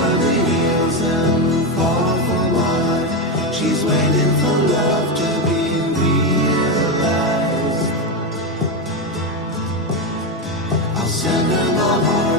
over the hills and far from mine. She's waiting for love to be realized. I'll send her my heart.